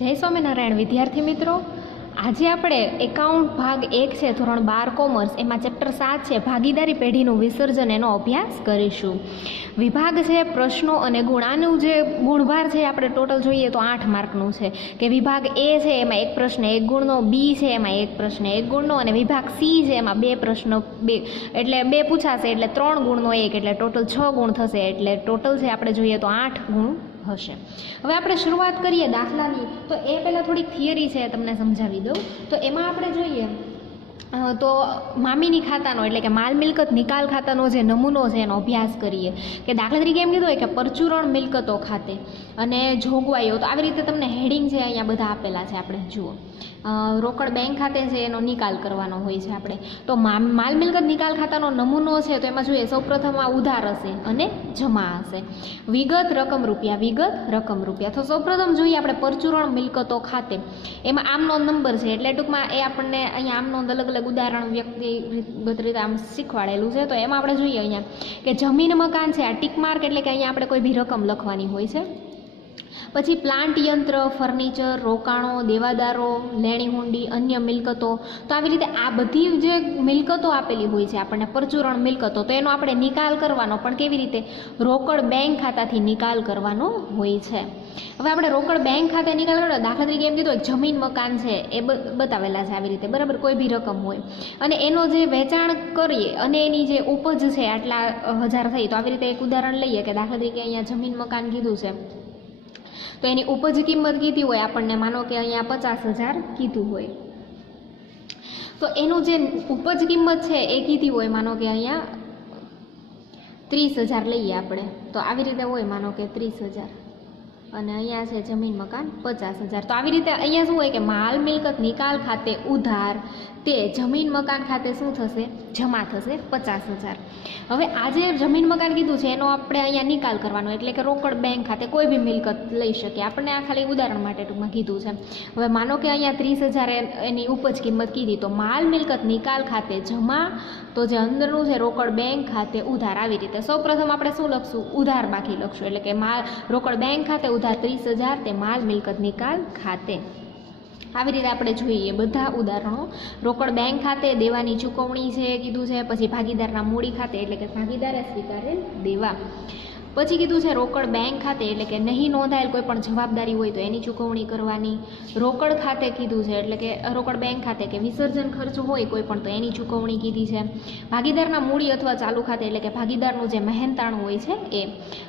જય સ્વામિનારાયણ વિદ્યાર્થી મિત્રો, આજે આપણે એકાઉન્ટ ભાગ 1 છે, ધોરણ 12 કોમર્સ, એમાં ચેપ્ટર 7 છે ભાગીદારી પેઢીનું વિસર્જન, એનો અભ્યાસ કરીશું. વિભાગ છે પ્રશ્નો અને ગુણ. આનું જે ગુણભાર છે આપણે ટોટલ જોઈએ તો 8 માર્કનું છે. કે વિભાગ એ છે એમાં 1 પ્રશ્ન 1 ગુણનો, બી છે એમાં 1 પ્રશ્ન 1 ગુણનો, અને વિભાગ સી છે એમાં 2 પ્રશ્ન 2 એટલે 2 પૂછાશે એટલે 3 ગુણનો 1 એટલે ટોટલ 6 ગુણ થશે. એટલે ટોટલ છે આપણે જોઈએ તો 8 ગુણ હશે. હવે આપણે શરૂઆત કરીએ દાખલાની. તો એ પહેલાં થોડીક થિયરી છે તમને સમજાવી દઉં. તો એમાં આપણે જોઈએ તો મામીની ખાતાનો એટલે કે માલ મિલકત નિકાલ ખાતાનો જે નમૂનો છે એનો અભ્યાસ કરીએ. કે દાખલા તરીકે એમ કીધું હોય કે પરચુરણ મિલકતો ખાતે અને જોગવાઈઓ. તો આવી રીતે તમને હેડિંગ છે અહીંયા બધા આપેલા છે. આપણે જુઓ, રોકડ બેંક ખાતે છે એનો નિકાલ કરવાનો હોય છે આપણે. તો માલ મિલકત નિકાલ ખાતાનો નમૂનો છે તો એમાં જોઈએ સૌપ્રથમ આ ઉધાર હશે અને જમા હશે. વિગત રકમ રૂપિયા, વિગત રકમ રૂપિયા. તો સૌપ્રથમ જોઈએ આપણે પરચુરણ મિલકતો ખાતે. એમાં આમનો નંબર છે એટલે ટૂંકમાં એ આપણને અહીંયા આમનો અલગ અલગ ઉદાહરણ વ્યક્તિગત રીતે આમ શીખવાડેલું છે. તો એમાં આપણે જોઈએ અહીંયા કે જમીન મકાન છે, આ ટીક માર્ક એટલે કે અહીંયા આપણે કોઈ બી રકમ લખવાની હોય છે. પછી પ્લાન્ટ યંત્ર, ફર્નિચર, રોકાણો, દેવાદારો, લેણી હુંડી, અન્ય મિલકતો. તો આવી રીતે આ બધી જે મિલકતો આપેલી હોય છે આપણને પરચુરણ મિલકતો, તો એનો આપણે નિકાલ કરવાનો પણ કેવી રીતે? રોકડ બેંક ખાતાથી નિકાલ કરવાનો હોય છે. હવે આપણે રોકડ બેંક ખાતે નિકાલ કરવાનો, દાખલા તરીકે એમ કીધું જમીન મકાન છે એ બતાવેલા છે આવી રીતે, બરાબર, કોઈ બી રકમ હોય અને એનો જે વેચાણ કરીએ અને એની જે ઉપજ છે આટલા 1000 થઈ. તો આવી રીતે એક ઉદાહરણ લઈએ કે દાખલા તરીકે અહીંયા જમીન મકાન કીધું છે તો એની ઉપજ કિંમત કીધી હોય આપણને, માનો કે અહીંયા 50,000 કીધું હોય, તો એનું જે ઉપજ કિંમત છે એ કીધી હોય માનો કે અહીંયા 30,000 લઈએ આપણે. તો આવી રીતે હોય માનો કે 30,000 અને અહીંયા છે જમીન મકાન 50,000. તો આવી રીતે અહીંયા શું હોય કે માલ મિલકત નિકાલ ખાતે ઉધાર તે જમીન મકાન ખાતે શું થશે? જમા થશે 50,000. હવે આ જે જમીન મકાન કીધું છે એનો આપણે અહીંયા નિકાલ કરવાનો એટલે કે રોકડ બેંક ખાતે કોઈ બી મિલકત લઈ શકીએ. આપણને આ ખાલી ઉદાહરણ માટે ટૂંકમાં કીધું છે. હવે માનો કે અહીંયા 30,000 એની ઉપજ કિંમત કીધી, તો માલ મિલકત નિકાલ ખાતે જમા, તો જે અંદરનું છે રોકડ બેંક ખાતે ઉધાર. આવી રીતે સૌપ્રથમ આપણે શું લખશું? ઉધાર બાકી લખશું એટલે કે માલ રોકડ બેંક ખાતે ઉધાર 30,000 તે માલ મિલકત નિકાલ ખાતે. આવી રીતે આપણે જોઈએ બધા ઉદાહરણો. રોકડ બેંક ખાતે દેવાની ચૂકવણી છે કીધું છે. પછી ભાગીદારના મૂડી ખાતે એટલે કે ભાગીદારે સ્વીકારેલ દેવા. પછી કીધું છે રોકડ બેંક ખાતે એટલે કે નહીં નોંધાયેલ કોઈ પણ જવાબદારી હોય તો એની ચૂકવણી કરવાની. રોકડ ખાતે કીધું છે એટલે કે રોકડ બેંક ખાતે કે વિસર્જન ખર્ચ હોય કોઈ પણ તો એની ચૂકવણી કીધી છે. ભાગીદારના મૂડી અથવા ચાલુ ખાતે એટલે કે ભાગીદારનું જે મહેનતાણું હોય છે એ.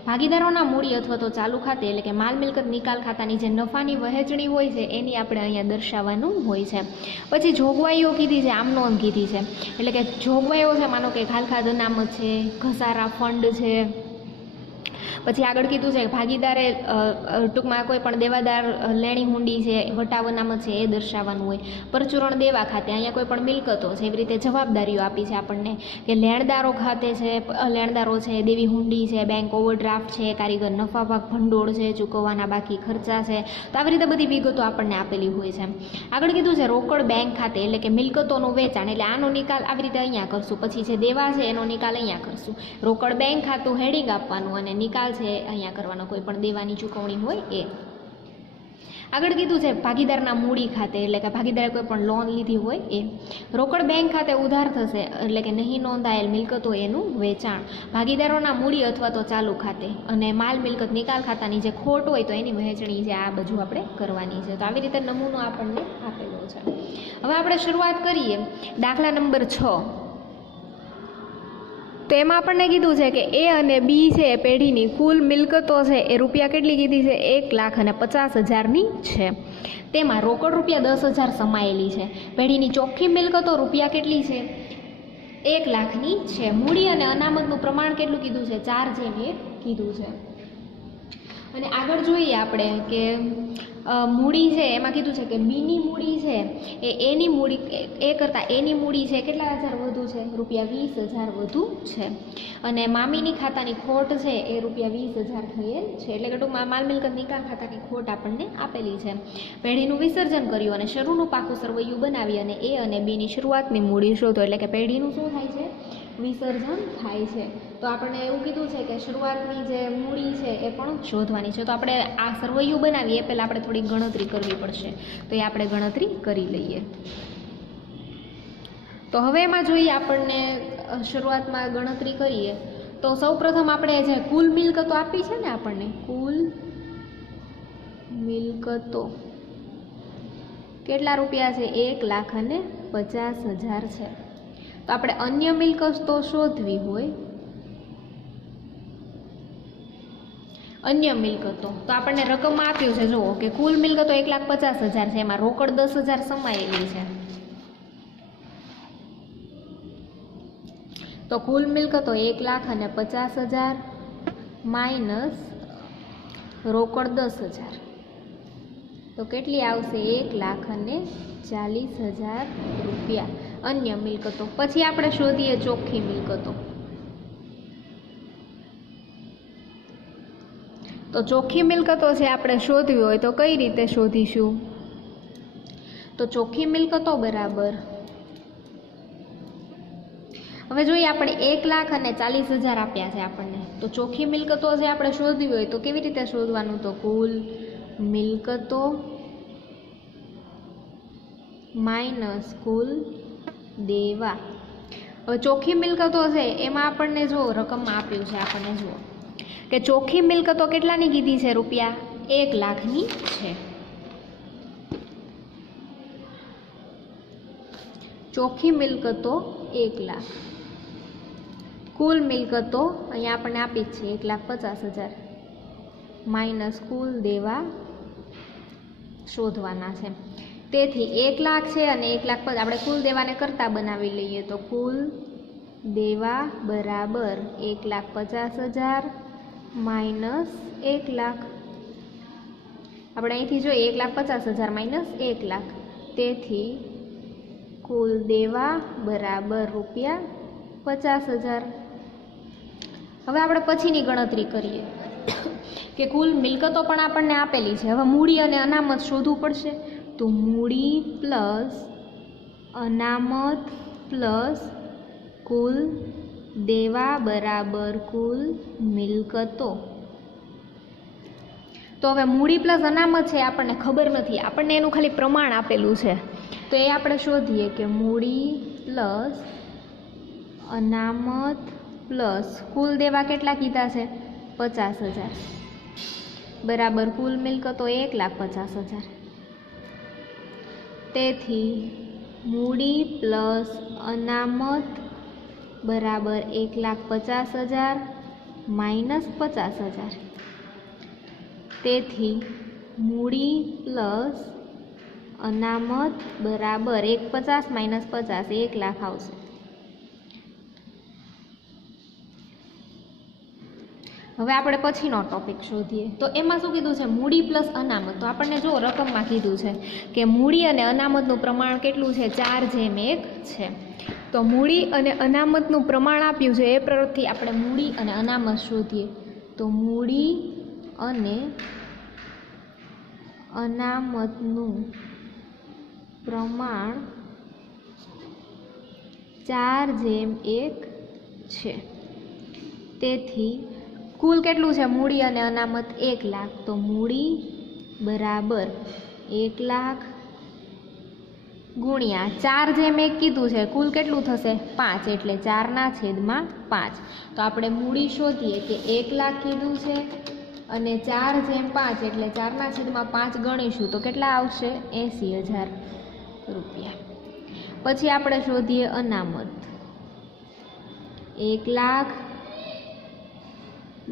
ભાગીદારોના મૂડી અથવા તો ચાલુ ખાતે એટલે કે માલ મિલકત નિકાલ ખાતાની જે નફાની વહેંચણી હોય છે એની આપણે અહીંયા દર્શાવવાનું હોય છે. પછી જોગવાઈઓ કીધી છે, આમ નોંધ કીધી છે એટલે કે જોગવાઈઓ છે માનો કે ખાલખાદ અનામત છે, ઘસારા ફંડ છે. પછી આગળ કીધું છે ભાગીદારે ટૂંકમાં કોઈ પણ દેવાદાર લેણી હુંડી છે, વટાવ અનામત છે એ દર્શાવવાનું હોય. પરચુરણ દેવા ખાતે અહીંયા કોઈ પણ મિલકતો છે, એવી રીતે જવાબદારીઓ આપી છે આપણને કે લેણદારો ખાતે છે, લેણદારો છે, દેવી હુંડી છે, બેંક ઓવરડ્રાફ્ટ છે, કારીગર નફા ભાગ ભંડોળ છે, ચૂકવવાના બાકી ખર્ચા છે. તો આવી રીતે બધી વિગતો આપણને આપેલી હોય છે. આગળ કીધું છે રોકડ બેંક ખાતે એટલે કે મિલકતોનું વેચાણ, એટલે આનો નિકાલ આવી રીતે અહીંયા કરશું. પછી છે દેવા છે એનો નિકાલ અહીંયા કરશું. રોકડ બેંક ખાતું હેડિંગ આપવાનું અને નિકાલ છે અહીંયા કરવાનો કોઈ પણ દેવાની ચૂકવણી હોય એ. આગળ કીધું છે ભાગીદારના મૂડી ખાતે એટલે કે ભાગીદારે કોઈ પણ લોન લીધી હોય એ. રોકડ બેંક ખાતે ઉધાર થશે એટલે કે નહીં નોંધાયેલ મિલકતો એનું વેચાણ. ભાગીદારોના મૂડી અથવા તો ચાલુ ખાતે અને માલ મિલકત નિકાલ ખાતાની જે ખોટ હોય તો એની વહેંચણી છે. આ બધું આપણે કરવાની છે. તો આવી રીતે નમૂનો આપણને આપેલો છે. હવે આપણે શરૂઆત કરીએ દાખલા નંબર 6. તો એમાં આપણને કીધું છે કે એ અને બી છે પેઢીની કુલ મિલકતો છે એ રૂપિયા કેટલી કીધી છે? 1,50,000ની છે. તેમાં રોકડ રૂપિયા 10,000 સમાયેલી છે. પેઢીની ચોખ્ખી મિલકતો રૂપિયા કેટલી છે? 1,00,000ની છે. મૂડી અને અનામતનું પ્રમાણ કેટલું કીધું છે? 4:1 કીધું છે. અને આગળ જોઈએ આપણે કે મૂડી છે એમાં કીધું છે કે બીની મૂડી છે એ એની મૂડી એ કરતાં એની મૂડી છે કેટલા હજાર વધુ છે? રૂપિયા 20,000 વધુ છે. અને મામીની ખાતાની ખોટ છે એ રૂપિયા 20,000 થયેલ છે. એટલે કે ટૂંકમાં માલ મિલકત નિકાલ ખાતાની ખોટ આપણને આપેલી છે. પેઢીનું વિસર્જન કર્યું અને શરૂનું પાકું સરવૈયું બનાવી અને એ અને બીની શરૂઆતની મૂડી શોધો. એટલે કે પેઢીનું શું થાય છે? વિસર્જન થાય છે. તો આપણે એવું કીધું છે કે શરૂઆતની જે મૂડી છે એ પણ શોધવાની છે. તો આપણે આ સરવૈયું બનાવીએ પહેલાં આપણે થોડી ગણતરી કરવી પડશે. તો એ આપણે ગણતરી કરી લઈએ. તો હવે એમાં જોઈએ આપણને શરૂઆતમાં ગણતરી કરીએ તો સૌપ્રથમ આપણે જે કુલ મિલકતો આપી છે ને આપણને કુલ મિલકતો કેટલા રૂપિયા છે 1,50,000 છે. તો આપણે અન્ય મિલકતો શોધવી હોય અન્ય મિલકતો તો આપણને રકમમાં આપ્યું છે જુઓ કે કુલ મિલકતો 1,50,000 છે, એમાં રોકડ 10,000 સમાયેલી છે. તો કુલ મિલકતો 1,50,000 માઇનસ રોકડ 10,000 તો કેટલી આવશે 1,40,000 રૂપિયા અન્ય મિલકતો. પછી આપણે શોધીએ ચોખ્ખી મિલકતો. તો ચોખ્ખી મિલકતો છે આપણે શોધવી હોય તો કઈ રીતે શોધીશું? તો ચોખ્ખી મિલકતો બરાબર, હવે જોઈએ આપણે 1,40,000 આપ્યા છે આપણને. તો ચોખ્ખી મિલકતો જે આપણે શોધવી હોય તો કેવી રીતે શોધવાનું? તો કુલ મિલકતો માઇનસ કુલ દેવા. હવે ચોખ્ખી મિલકતો છે એમાં આપણને જો રકમમાં આપ્યું છે આપણને જુઓ કે ચોખ્ખી મિલકતો કેટલાની કીધી છે? રૂપિયા 1,00,000ની છે. ચોખ્ખી મિલકતો 1,00,000, કુલ મિલકતો અહીંયા આપણને આપી જ છે 1,50,000 માઇનસ કુલ દેવા શોધવાના છે. તેથી 1,00,000 છે અને 1,50,000 આપણે કુલ દેવાને કરતા બનાવી લઈએ. તો કુલ દેવા બરાબર 1,50,000 માઇનસ 1,00,000. આપણે અહીંથી જોઈએ 1,50,000 માઇનસ 1,00,000, તેથી કુલ દેવા બરાબર રૂપિયા 50,000. હવે આપણે પછીની ગણતરી કરીએ કે કુલ મિલકતો પણ આપણને આપેલી છે. હવે મૂડી અને અનામત શોધવું પડશે. તો મૂડી પ્લસ અનામત પ્લસ કુલ દેવા બરાબર કુલ મિલકતો. તો હવે મૂડી પ્લસ અનામત છે આપણને ખબર નથી, આપણને એનું ખાલી પ્રમાણ આપેલું છે. તો એ આપણે શોધીએ કે મૂડી પ્લસ અનામત પ્લસ કુલ દેવા કેટલા કીધા છે? 50,000 બરાબર કુલ મિલકતો 1,50,000. તેથી મૂડી પ્લસ અનામત બરાબર 1,50,000 માઇનસ 50,000. તેથી મૂડી પ્લસ અનામત બરાબર 1,50,000 માઇનસ 50 1,00,000 આવશે. હવે આપણે પછીનો ટોપિક શોધીએ. તો એમાં શું કીધું છે? મૂડી પ્લસ અનામત. તો આપણને જો રકમમાં કીધું છે કે મૂડી અને અનામતનું પ્રમાણ કેટલું છે? 4:1 છે. તો મૂડી અને અનામતનું પ્રમાણ આપ્યું છે એ પરથી આપણે મૂડી અને અનામત શોધીએ. તો મૂડી અને અનામતનું પ્રમાણ 4:1 છે. તેથી કુલ કેટલું છે? મૂડી અને અનામત 1,00,000. તો મૂડી બરાબર 1,00,000 ગુણ્યા 4:1 કીધું છે. કુલ કેટલું થશે? 5, એટલે 4/5. તો આપણે મૂડી શોધીએ કે 1,00,000 કીધું છે અને 4/5 એટલે 4/5 ગણીશું તો કેટલા આવશે? 80,000 રૂપિયા. પછી આપણે શોધીએ અનામત. 1,00,000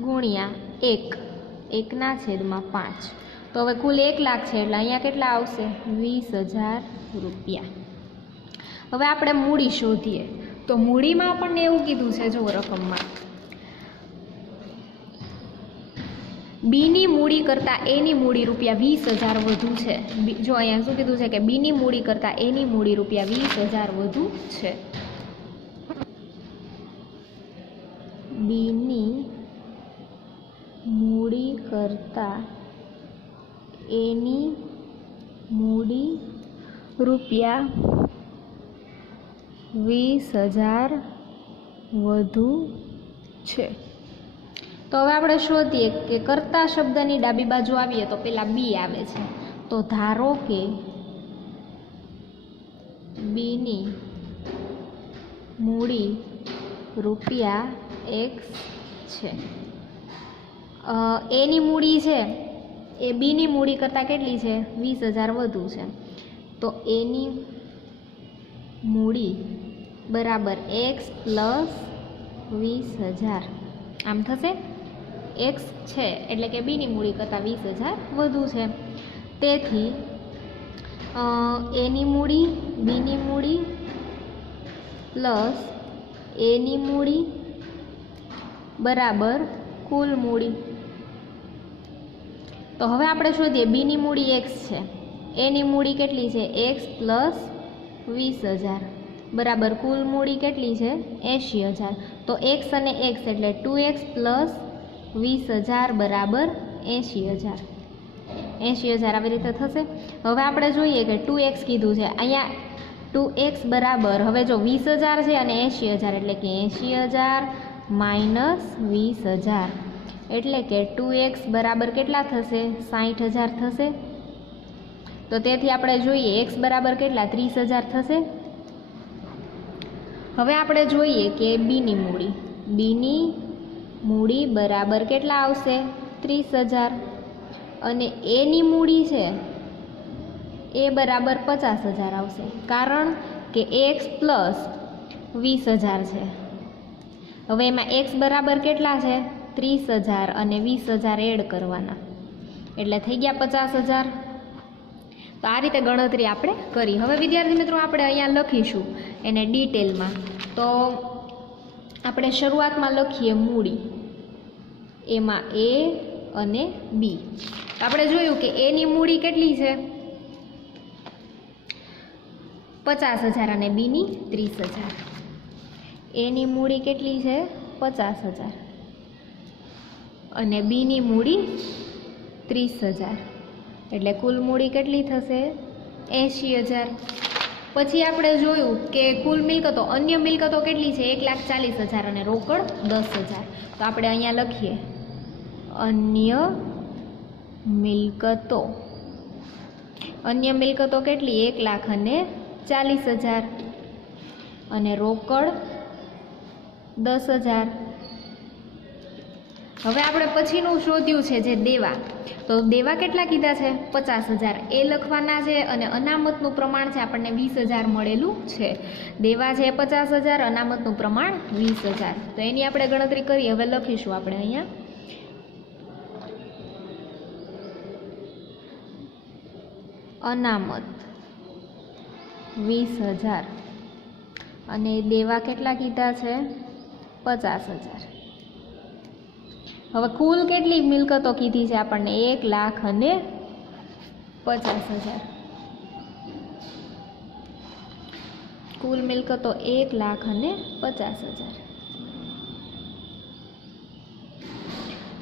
ગુણ્યા 1/5. તો હવે કુલ 1,00,000 છે એટલે અહીંયા કેટલા આવશે? 20,000 રૂપિયા. હવે આપણે મૂડી શોધીએ. તો મૂડીમાં આપણને એવું કીધું છે જો રકમમાં બીની મૂડી કરતાં એની મૂડી રૂપિયા 20,000 વધુ છે. જો અહીંયા શું કીધું છે કે બીની મૂડી કરતાં એની મૂડી રૂપિયા 20,000 વધુ છે. બીની મૂડી કરતાં એની મૂડી રૂપિયા 20,000 વધુ છે. તો હવે આપણે શોધીએ કે કર્તા શબ્દની ડાબી બાજુ આવીએ તો પેલા બી આવે છે. તો ધારો કે બીની મૂડી રૂપિયા એક્સ છે. એની મૂડી છે એ બીની મૂડી કરતાં કેટલી છે? 20,000 વધુ છે. તો એની મૂડી બરાબર એક્સ પ્લસ 20,000 આમ થશે. એક્સ છે એટલે કે બીની મૂડી કરતાં 20,000 વધુ છે. તેથી એની મૂડી બીની મૂડી પ્લસ એની મૂડી બરાબર કુલ મૂડી. તો હવે આપણે શોધીએ બીની મૂડી એક્સ છે, એની મૂડી કેટલી છે? એક્સ પ્લસ 20,000 બરાબર કુલ મૂડી કેટલી છે? 80,000. તો એક્સ અને એક્સ એટલે 2x પ્લસ 20,000 બરાબર 80,000. 80,000 આવી રીતે થશે. હવે આપણે જોઈએ કે 2x કીધું છે, અહીંયા 2x બરાબર હવે જો 20,000 છે અને 80,000 એટલે કે 80,000 માઇનસ 20,000 એટલે કે 2x બરાબર કેટલા થશે? 60,000 થશે. તો તેથી આપણે જોઈએ x બરાબર કેટલા? 30,000 થશે. હવે આપણે જોઈએ કે બીની મૂડી બરાબર કેટલા આવશે? 30,000 અને એની મૂડી છે એ બરાબર 50,000 આવશે, કારણ કે x પ્લસ 20,000 છે. હવે એમાં x બરાબર કેટલા છે? 30,000 અને 20,000 એડ કરવાના એટલે થઈ ગયા 50,000. તો આ રીતે ગણતરી આપણે કરી. હવે વિદ્યાર્થી મિત્રો આપણે અહીંયા લખીશું એને ડિટેલમાં. તો આપણે શરૂઆતમાં લખીએ મૂડી, એમાં એ અને બી. આપણે જોયું કે એની મૂડી કેટલી છે? 50,000 અને બીની 30,000. એની મૂડી કેટલી છે? 50,000 અને બીની મૂડી 30,000 એટલે કુલ મૂડી કેટલી થશે? 80,000. પછી આપણે જોયું કે કુલ મિલકતો, અન્ય મિલકતો કેટલી છે? 1,40,000 અને રોકડ 10,000. તો આપણે અહીંયા લખીએ અન્ય મિલકતો. અન્ય મિલકતો કેટલી? 1,40,000 અને રોકડ 10,000. હવે આપણે પછીનું શોધ્યું છે જે દેવા. તો દેવા કેટલા કીધા છે? 50,000 એ લખવાના છે અને અનામતનું પ્રમાણ છે આપણને 20,000 મળેલું છે. દેવા છે 50,000, અનામતનું પ્રમાણ 20,000. તો એની આપણે ગણતરી કરીએ. હવે લખીશું આપણે અહીંયા અનામત 20,000 અને દેવા કેટલા કીધા છે? 50,000. હવે કુલ કેટલી મિલકતો કીધી છે આપણને? 1,50,000. કુલ મિલકતો 1,50,000.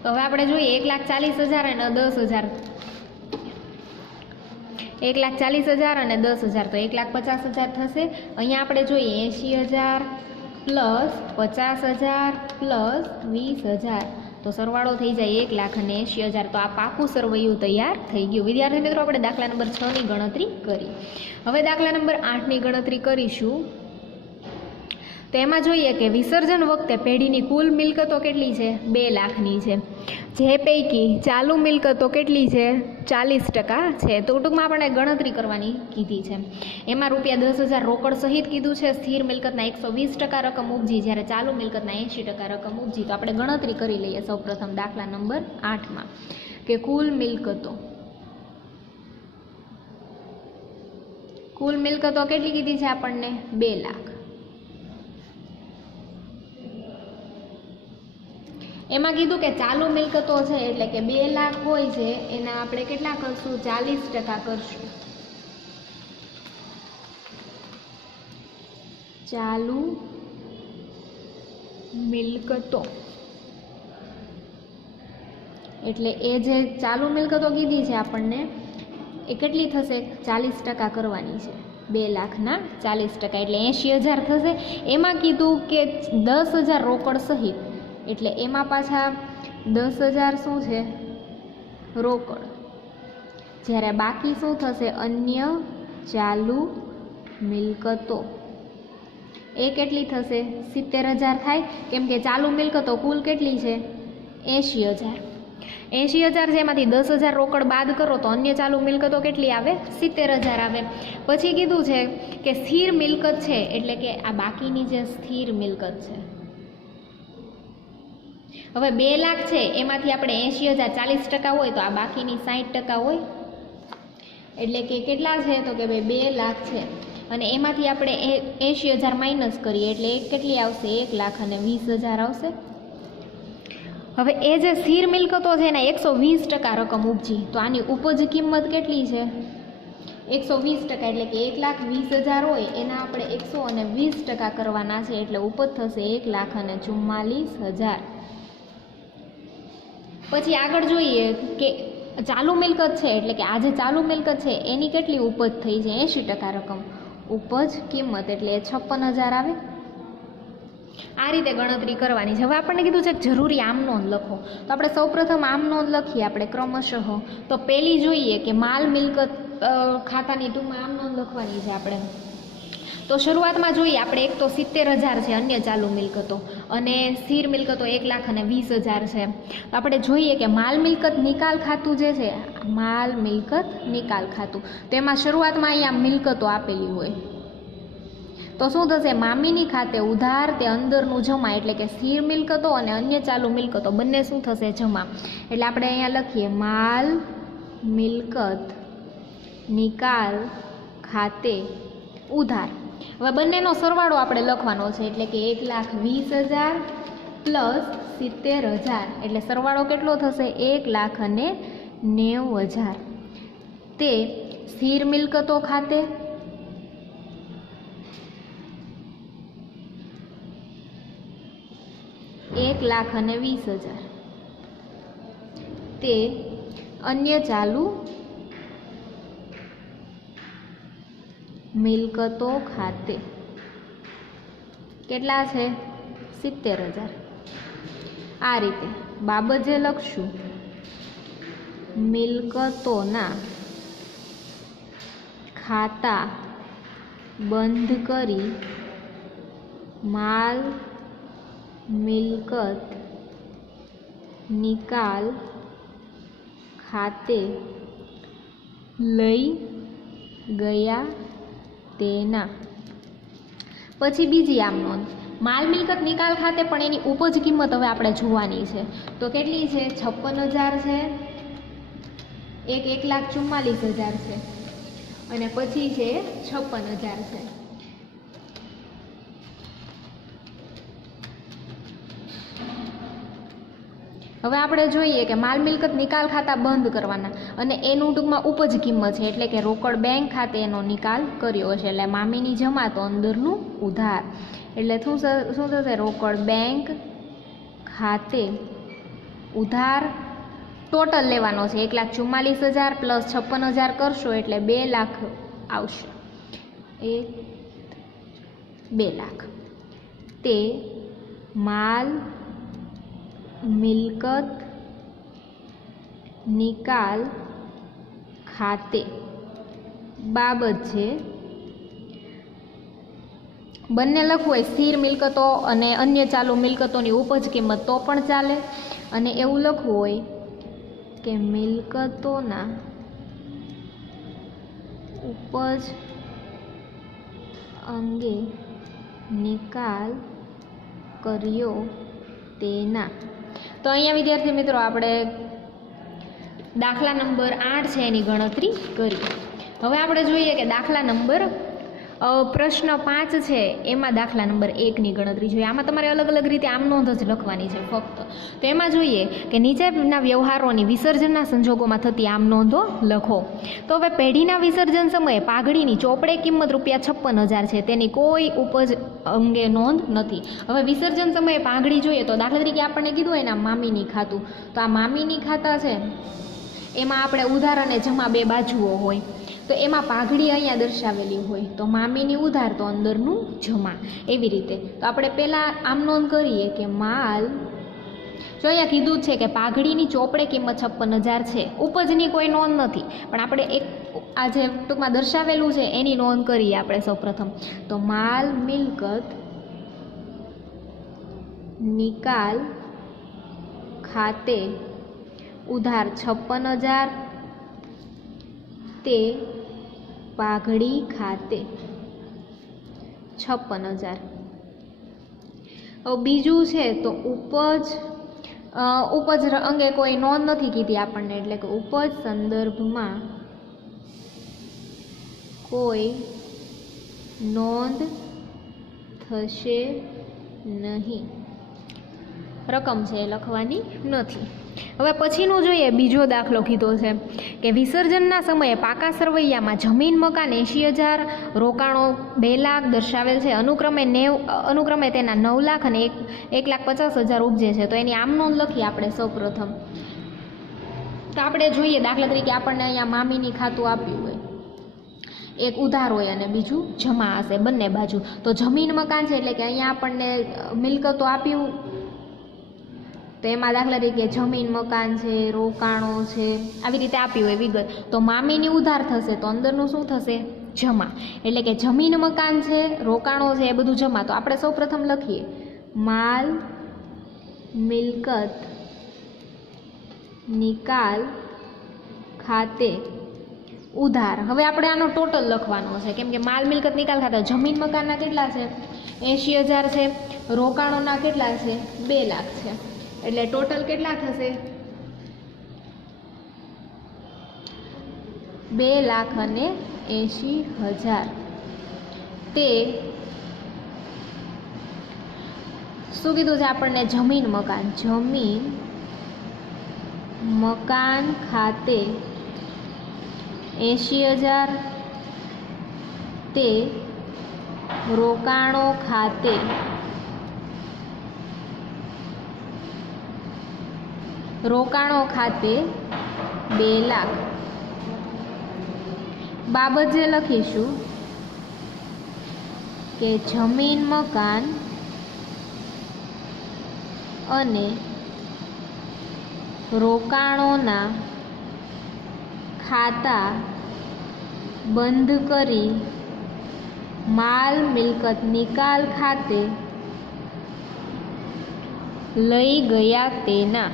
તો હવે આપણે જોઈએ 1,40,000 અને 10,000. 1,40,000 અને 10,000 તો 1,50,000 થશે. અહીંયા આપણે જોઈએ 80,000 પ્લસ 50,000 પ્લસ 20,000 તો સરવાળો થઈ જાય 1,80,000. તો આ પાકું સરવૈયું તૈયાર થઈ ગયું. વિદ્યાર્થી મિત્રો આપણે દાખલા નંબર 6ની ગણતરી કરી. હવે દાખલા નંબર 8ની ગણતરી કરીશું. તો એમાં જોઈએ કે વિસર્જન વખતે પેઢીની કુલ મિલકતો કેટલી છે? 2 લાખની છે. જે પૈકી ચાલુ મિલકતો કેટલી છે? 40% છે. તો ટૂંકમાં આપણે ગણતરી કરવાની કીધી છે. એમાં રૂપિયા 10,000 રોકડ સહિત કીધું છે. સ્થિર મિલકતના 120% રકમ ઉપજી, જ્યારે ચાલુ મિલકતના 80% રકમ ઉપજી. તો આપણે ગણતરી કરી લઈએ સૌપ્રથમ દાખલા નંબર 8માં કે કુલ મિલકતો કેટલી કીધી છે આપણને? 2 લાખ. એમાં કીધું કે ચાલુ મિલકતો છે એટલે કે 2 લાખ હોય છે એના આપણે કેટલા કરશું? 40% કરશું. ચાલુ મિલકતો એટલે એ જે ચાલુ મિલકતો કીધી છે આપણને એ કેટલી થશે? 40% કરવાની છે. 2,40,000 એટલે 80,000 થશે. એમાં કીધું કે 10,000 રોકડ સહિત, એટલે એમાં પાછા 10,000 શું છે રોકડ, જ્યારે બાકી શું થશે અન્ય ચાલુ મિલકતો. એ કેટલી થશે 70,000 થાય, કેમ કે ચાલુ મિલકતો કુલ કેટલી છે 80,000. 80,000 છે, એમાંથી 10,000 રોકડ બાદ કરો તો અન્ય ચાલુ મિલકતો કેટલી આવે 70,000 આવે. પછી કીધું છે કે સ્થિર મિલકત છે, એટલે કે આ બાકીની જે સ્થિર મિલકત છે, હવે 2 લાખ છે એમાંથી આપણે 80,000 40% હોય તો આ બાકીની 60% હોય, એટલે કે કેટલા છે તો કે ભાઈ 2 લાખ છે અને એમાંથી આપણે 80,000 માઇનસ કરીએ એટલે કેટલી આવશે 1,20,000 આવશે. હવે એ જે સ્થિર મિલકતો છે એના 120% રકમ ઉપજી, તો આની ઉપજ કિંમત કેટલી છે 120%, એટલે કે 1,20,000 હોય એના આપણે 120% કરવાના છે, એટલે ઉપજ થશે 1,44,000. પછી આગળ જોઈએ કે ચાલુ મિલકત છે, એટલે કે આ જે ચાલુ મિલકત છે એની કેટલી ઉપજ થઈ છે 80% રકમ, ઉપજ કિંમત એટલે 56,000 આવે. આ રીતે ગણતરી કરવાની છે. હવે આપણને કીધું છે કે જરૂરી આમ નોંધ લખો, તો આપણે સૌપ્રથમ આમ નોંધ લખીએ આપણે ક્રમશઃ. તો પહેલી જોઈએ કે માલ મિલકત ખાતાની ટૂંકમાં આમ નોંધ લખવાની છે આપણે. તો શરૂઆતમાં જોઈએ આપણે એક તો 70,000 છે અન્ય ચાલુ મિલકતો અને સ્થિર મિલકતો 1,20,000 છે. તો આપણે જોઈએ કે માલ મિલકત નિકાલ ખાતું જે છે, માલ મિલકત નિકાલ ખાતું, તેમાં શરૂઆતમાં અહીંયા મિલકતો આપેલી હોય તો શું થશે મામીની ખાતે ઉધાર તે અંદરનું જમા, એટલે કે સ્થિર મિલકતો અને અન્ય ચાલુ મિલકતો બંને શું થશે જમા. એટલે આપણે અહીંયા લખીએ માલ મિલકત નિકાલ ખાતે ઉધાર. હવે બંનેનો સરવાળો આપણે લખવાનો છે, એટલે કે 1,20,000 પ્લસ 70,000, એટલે સરવાળો કેટલો થશે 1,90,000. તે સ્થિર મિલકતો ખાતે $1,20,000, તે અન્ય ચાલુ મિલકતો ખાતે કેટલા છે 70,000. આ રીતે બાબત જે લખશું મિલકતોના ખાતા બંધ કરી માલ મિલકત નિકાલ ખાતે લઈ ગયા તેના. પછી બીજી આમ નોંધ, માલ મિલકત નિકાલ ખાતે પણ એની ઉપજ કિંમત હવે આપણે જોવાની છે. તો કેટલી છે 56,000 છે, એક 1,44,000 છે અને પછી છે 56,000 છે. હવે આપણે જોઈએ કે માલ મિલકત નિકાલ ખાતા બંધ કરવાના અને એનું ટૂંકમાં ઉપજ કિંમત છે, એટલે કે રોકડ બેંક ખાતે એનો નિકાલ કર્યો છે, એટલે મામીની જમા તો અંદરનું ઉધાર, એટલે શું થશે રોકડ બેંક ખાતે ઉધાર ટોટલ લેવાનો છે 1,44,000 પ્લસ 56,000 કરશો એટલે 2 લાખ આવશે, 2 લાખ. તે માલ મિલકત નિકાલ ખાતે બાબત છે. બંને લખવું હોય સ્થિર મિલકતો અને અન્ય ચાલુ મિલકતોની ઉપજ કિંમત તો પણ ચાલે, અને એવું લખવું હોય કે મિલકતોના ઉપજ અંગે નિકાલ કર્યો તેના. તો અહીંયા વિદ્યાર્થી મિત્રો આપણે દાખલા નંબર 8 છે એની ગણતરી કરી. હવે આપણે જોઈએ કે દાખલા નંબર પ્રશ્ન 5 છે એમાં દાખલા નંબર 1ની ગણતરી જોઈએ. આમાં તમારે અલગ અલગ રીતે આમ નોંધ જ લખવાની છે ફક્ત. તો એમાં જોઈએ કે નીચેના વ્યવહારોની વિસર્જનના સંજોગોમાં થતી આમ નોંધો લખો. તો હવે પેઢીના વિસર્જન સમયે પાઘડીની ચોપડે કિંમત ₹56,000 છે, તેની કોઈ ઉપજ અંગે નોંધ નથી. હવે વિસર્જન સમયે પાઘડી જોઈએ તો દાખલા તરીકે આપણને કીધું હોય ને મામીની ખાતું, તો આ મામીની ખાતા છે એમાં આપણે ઉધાર અને જમા બે બાજુઓ હોય. તો એમાં પાઘડી અહીંયા દર્શાવેલી હોય તો મામીની ઉધાર તો અંદરનું જમા, એવી રીતે. તો આપણે પહેલાં આમ નોંધ કરીએ કે માલ, જો અહીંયા કીધું છે કે પાઘડીની ચોપડે કિંમત 56,000 છે, ઉપજની કોઈ નોંધ નથી, પણ આપણે એક આ જે ટૂંકમાં દર્શાવેલું છે એની નોંધ કરીએ આપણે સૌપ્રથમ. તો માલ મિલકત નિકાલ ખાતે ઉધાર 56,000 તે પાઘડી ખાતે 56,000. હવે બીજું છે તો ઉપજ અંગે કોઈ નોંધ નથી કીધી આપણને, એટલે કે ઉપજ સંદર્ભમાં કોઈ નોંધ થશે નહીં, રકમ છે એ લખવાની નથી. હવે પછીનું જોઈએ, બીજો દાખલો કીધો છે કે વિસર્જનના સમયે પાકા સરવૈયામાં જમીન મકાન 80,000, રોકાણો 2 લાખ દર્શાવેલ છે, અનુક્રમે તેના 9 લાખ અને 1,50,000 ઉપજે છે. તો એની આમ નોંધ લખીએ આપણે સૌપ્રથમ. તો આપણે જોઈએ દાખલા તરીકે આપણને અહીંયા મામીની ખાતું આપ્યું હોય, એક ઉધાર હોય અને બીજું જમા હશે બંને બાજુ. તો જમીન મકાન છે એટલે કે અહીંયા આપણને મિલકતો આપ્યું, તો એમાં દાખલા તરીકે જમીન મકાન છે, રોકાણો છે, આવી રીતે આપ્યું હોય વિગત. તો મામીની ઉધાર થશે તો અંદરનું શું થશે? જમા. એટલે કે જમીન મકાન છે, રોકાણો છે, એ બધું જમા. તો આપણે સૌપ્રથમ લખીએ માલ મિલકત નિકાલ ખાતે ઉધાર. હવે આપણે આનો ટોટલ લખવાનો છે, કેમ કે માલ મિલકત નિકાલ ખાતે જમીન મકાનના કેટલા છે? 80,000 છે, રોકાણોના કેટલા છે? 2 લાખ છે. એટલે ટોટલ કેટલા થશે? 2,80,000. તે શું કીધું છે આપણને? જમીન મકાન. જમીન મકાન ખાતે 80,000, તે રોકાણો ખાતે 2 લાખ. બાબત જે લખીશું કે જમીન મકાન અને રોકાણોના ખાતા બંધ કરી માલ મિલકત નિકાલ ખાતે લઈ ગયા તેના.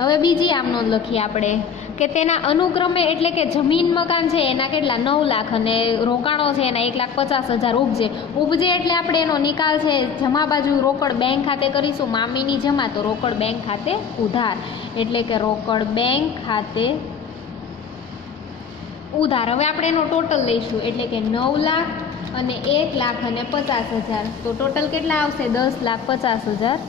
હવે બીજી આમ નોંધ લખીએ આપણે કે તેના અનુક્રમે, એટલે કે જમીન મકાન છે એના કેટલા? 9 લાખ અને રોકાણો છે એના 1,50,000 ઉપજે એટલે આપણે એનો નિકાલ છે જમા બાજુ રોકડ બેંક ખાતે કરીશું. મામીની જમા તો રોકડ બેંક ખાતે ઉધાર, એટલે કે રોકડ બેંક ખાતે ઉધાર. હવે આપણે એનો ટોટલ લઈશું, એટલે કે 9 લાખ અને 1,50,000. તો ટોટલ કેટલા આવશે? 10,50,000.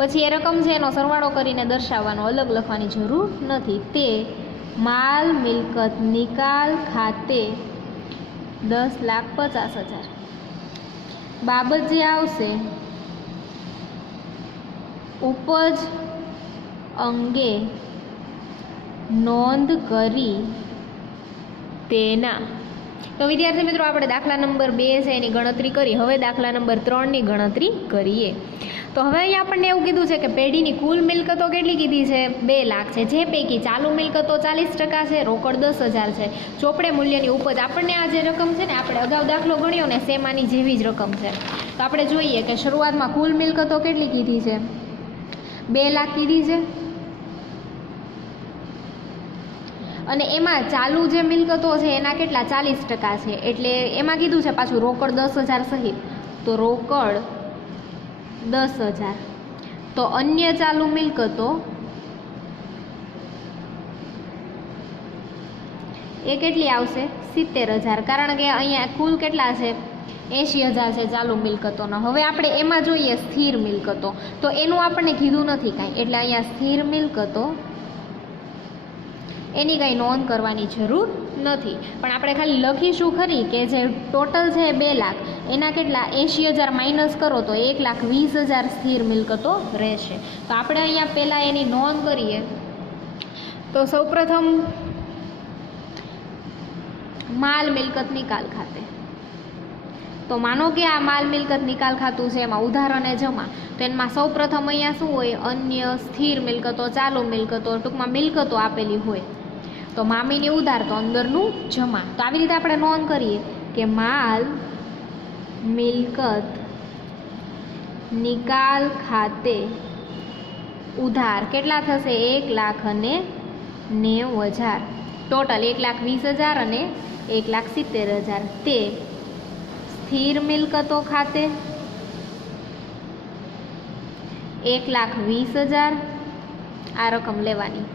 પછી એ રકમ છે એનો સરવાળો કરીને દર્શાવવાનો, અલગ લખવાની જરૂર નથી. તે માલ મિલકત નિકાલ ખાતે 10,50,000. બાબત જે આવશે ઉપજ અંગે નોંધ કરી તેના. તો વિદ્યાર્થી મિત્રો, આપણે દાખલા નંબર 2 છે એની ગણતરી કરી. હવે દાખલા નંબર 3ની ગણતરી કરીએ. તો હવે અહીંયા આપણને એવું કીધું છે કે પેઢીની કુલ મિલકતો કેટલી કીધી છે? 2 લાખ છે, જે પૈકી ચાલુ મિલકતો 40% છે, રોકડ 10,000 છે, ચોપડે મૂલ્યની ઉપજ. આપણને આ જે રકમ છે ને, આપણે અગાઉ દાખલો ગણ્યો ને સેમ આની જેવી જ રકમ છે. તો આપણે જોઈએ કે શરૂઆતમાં કુલ મિલકતો કેટલી કીધી છે? 2 લાખ કીધી છે, અને એમાં ચાલુ જે મિલકતો છે એના કેટલા? 40% છે, એટલે એમાં કીધું છે પાછું રોકડ 10,000 સહિત. તો રોકડ 10,000. તો અન્ય ચાલુ મિલકતો એ કેટલી આવશે? 70,000, કારણ કે અહીંયા કુલ કેટલા છે? 80,000 છે ચાલુ મિલકતોના. હવે આપણે એમાં જોઈએ સ્થિર મિલકતો, તો એનું આપણને કીધું નથી કાંઈ, એટલે અહીંયા સ્થિર મિલકતો એની કાંઈ નોંધ કરવાની જરૂર નથી. પણ આપણે ખાલી લખીશું ખરી કે જે ટોટલ છે 2 લાખ, એના કેટલા? 80,000 માઇનસ કરો તો 1,20,000 સ્થિર મિલકતો રહેશે. તો આપણે અહીંયા પહેલાં એની નોંધ કરીએ. तो સૌપ્રથમ માલ મિલકત નિકાલ ખાતે, તો માનો કે આ માલ મિલકત નિકાલ ખાતું છે, એમાં ઉધાર અને જમા, તો એમાં સૌપ્રથમ અહીંયા શું હોય, અન્ય સ્થિર મિલકતો, ચાલુ મિલકતો, ટૂંકમાં મિલકતો આપેલી હોય. તો મામીની ઉધાર તો અંદરનું જમા. તો આવી રીતે આપણે નોંધ કરીએ કે માલ મિલકત નિકાલ ખાતે ઉધાર કેટલા થશે, 1,90,000, ટોટલ 1,20,000 અને 1,70,000. તે સ્થિર મિલકતો ખાતે 1,20,000 આ રકમ લેવાની.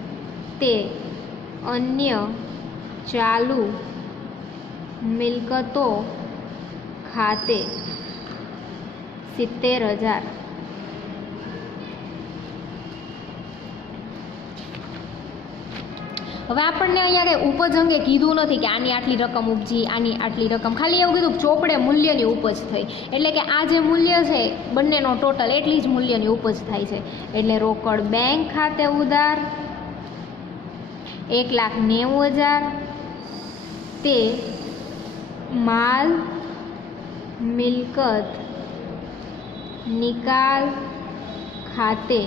તે અન્ય ચાલુ મિલકતો ખાતે 70,000. હવે આપણને અહીંયા કંઈ ઉપજ અંગે કીધું નથી કે આની આટલી રકમ ઉપજી, આની આટલી રકમ, ખાલી એવું કીધું ચોપડે મૂલ્યની ઉપજ થઈ, એટલે કે આ જે મૂલ્ય છે બંનેનો ટોટલ એટલી જ મૂલ્યની ઉપજ થાય છે. એટલે રોકડ બેંક ખાતે ઉધાર 1,90,000, તે માલ મિલકત નિકાલ ખાતે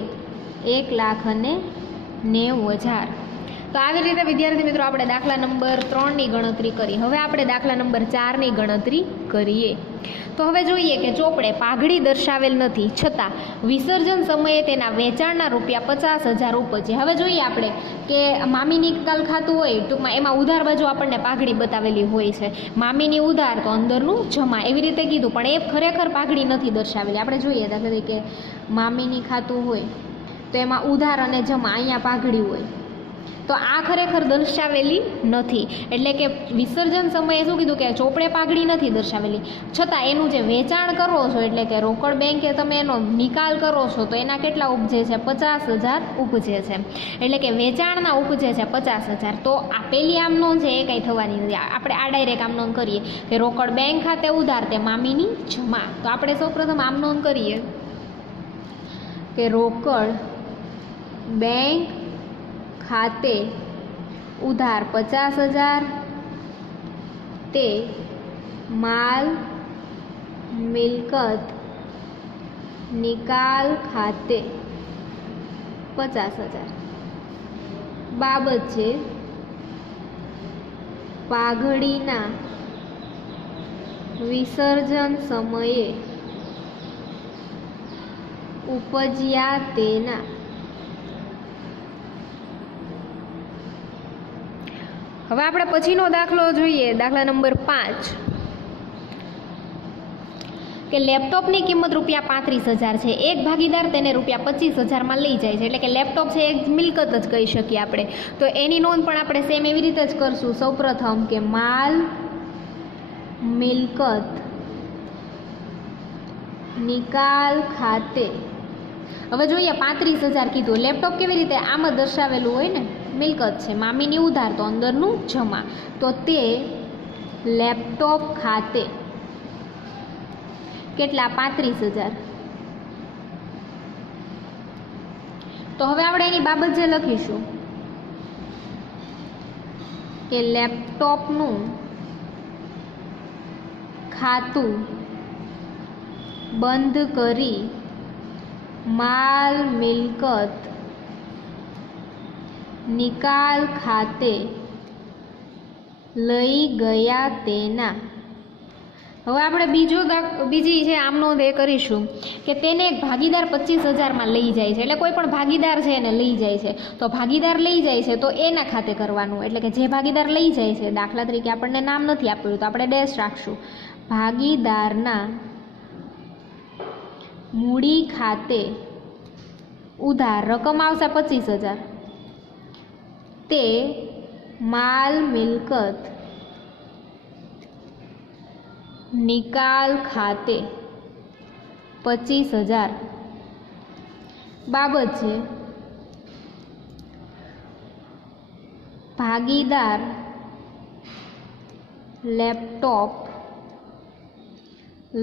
1,90,000. તો આવી રીતે વિદ્યાર્થી મિત્રો આપણે દાખલા નંબર 3ની ગણતરી કરી. હવે આપણે દાખલા નંબર 4ની ગણતરી કરીએ. તો હવે જોઈએ કે ચોપડે પાઘડી દર્શાવેલ નથી, છતાં વિસર્જન સમયે તેના વેચાણના ₹50,000 ઉપજે. હવે જોઈએ આપણે કે મામીની નિકાલ ખાતું હોય, ટૂંકમાં એમાં ઉધાર બાજુ આપણને પાઘડી બતાવેલી હોય છે, મામીની ઉધાર તો અંદરનું જમા, એવી રીતે કીધું, પણ એ ખરેખર પાઘડી નથી દર્શાવેલી. આપણે જોઈએ દાખલા તરીકે મામીની ખાતું હોય તો એમાં ઉધાર અને જમા, અહીંયા પાઘડી હોય, તો આ ખરેખર દર્શાવેલી નથી. એટલે કે વિસર્જન સમયે શું કીધું કે ચોપડે પાઘડી નથી દર્શાવેલી, છતાં એનું જે વેચાણ કરો છો, એટલે કે રોકડ બેંકે તમે એનો નિકાલ કરો છો, તો એના કેટલા ઉપજે છે, 50,000 ઉપજે છે. એટલે કે વેચાણના ઉપજે છે 50,000. તો આપેલી આમ નોંધ છે એ કંઈ થવાની નથી. આપણે આ ડાયરેક્ટ આમ નોંધ કરીએ કે રોકડ બેંક ખાતે ઉધાર તે મામીની જમા. તો આપણે સૌપ્રથમ આમ નોંધ કરીએ કે રોકડ બેંક ખાતે ઉધાર 50,000, તે માલ મિલકત નિકાલ ખાતે 50,000. બાબત છે પાઘડીના વિસર્જન સમયે ઉપજ્યા તેના. હવે આપણે પછીનો દાખલો જોઈએ, દાખલા નંબર 5, કે લેપટોપની કિંમત ₹35,000 છે, એક ભાગીદાર તેને ₹25,000 લઈ જાય છે. એટલે કે લેપટોપ છે એક મિલકત જ કહી શકીએ આપણે. તો એની નોંધ પણ આપણે સેમ એવી રીતે જ કરશું. સૌપ્રથમ કે માલ મિલકત નિકાલ ખાતે, હવે જોઈએ 35,000 કીધું, લેપટોપ કેવી રીતે આમ જ દર્શાવેલું હોય ને, મિલકત છે, મામીની ઉધાર તો અંદરનું જમા, તો તે લેપટોપ ખાતે કેટલા, 35,000. તો હવે આપણે એની બાબત જે લખીશું કે લેપટોપનું ખાતું બંધ કરી માલ મિલકત નિકાલ ખાતે લઈ ગયા તેના. હવે આપણે બીજી છે આમ નોંધ એ કરીશું કે તેને એક ભાગીદાર 25,000 લઈ જાય છે. એટલે કોઈ પણ ભાગીદાર છે એને લઈ જાય છે, તો ભાગીદાર લઈ જાય છે તો એના ખાતે કરવાનું. એટલે કે જે ભાગીદાર લઈ જાય છે, દાખલા તરીકે આપણને નામ નથી આપ્યું તો આપણે ડેશ રાખશું. ભાગીદારના મૂડી ખાતે ઉધાર રકમ આવશે 25,000, તે માલ મિલકત નિકાલ ખાતે 25,000. બાબત છે ભાગીદાર લેપટોપ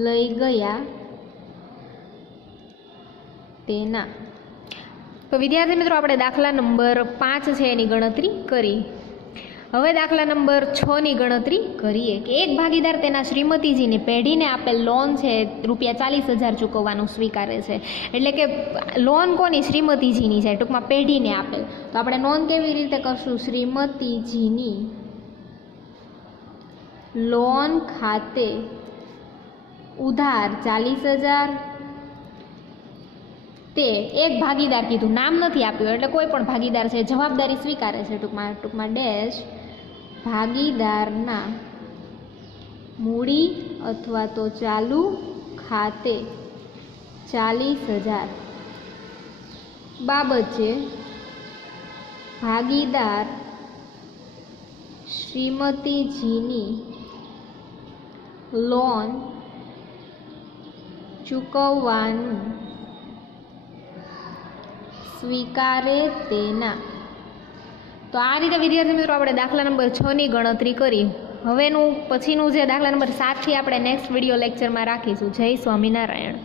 લઈ ગયા તેના. તો તો વિદ્યાર્થી મિત્રો આપણે દાખલા નંબર 5 છે એની ગણતરી કરી. હવે દાખલા નંબર 6ની ગણતરી કરીએ કે એક ભાગીદાર તેના શ્રીમતીજીની પેઢીને આપેલ લોન છે ₹40,000 ચૂકવવાનું સ્વીકારે છે. એટલે કે લોન કોની? શ્રીમતીજીની છે, ટૂંકમાં પેઢીને આપેલ. તો આપણે નોંધ કેવી રીતે કરશું? શ્રીમતીજીની લોન ખાતે ઉધાર 40,000. તે એક ભાગીદાર કીધું, નામ નથી આપ્યું, એટલે કોઈ પણ ભાગીદાર છે, જવાબદારી સ્વીકારે છે ટૂંકમાં ડેશ ભાગીદારના મૂડી અથવા તો ચાલુ ખાતે 40,000 બાબત છે ભાગીદાર શ્રીમતીજીની લોન ચૂકવવાનું સ્વીકારે તેના. તો આ રીતે વિદ્યાર્થી મિત્રો આપણે દાખલા નંબર 6ની ગણતરી કરી. હવેનું પછીનું જે દાખલા નંબર 7થી આપણે નેક્સ્ટ વિડીયો લેક્ચરમાં રાખીશું. જય સ્વામિનારાયણ.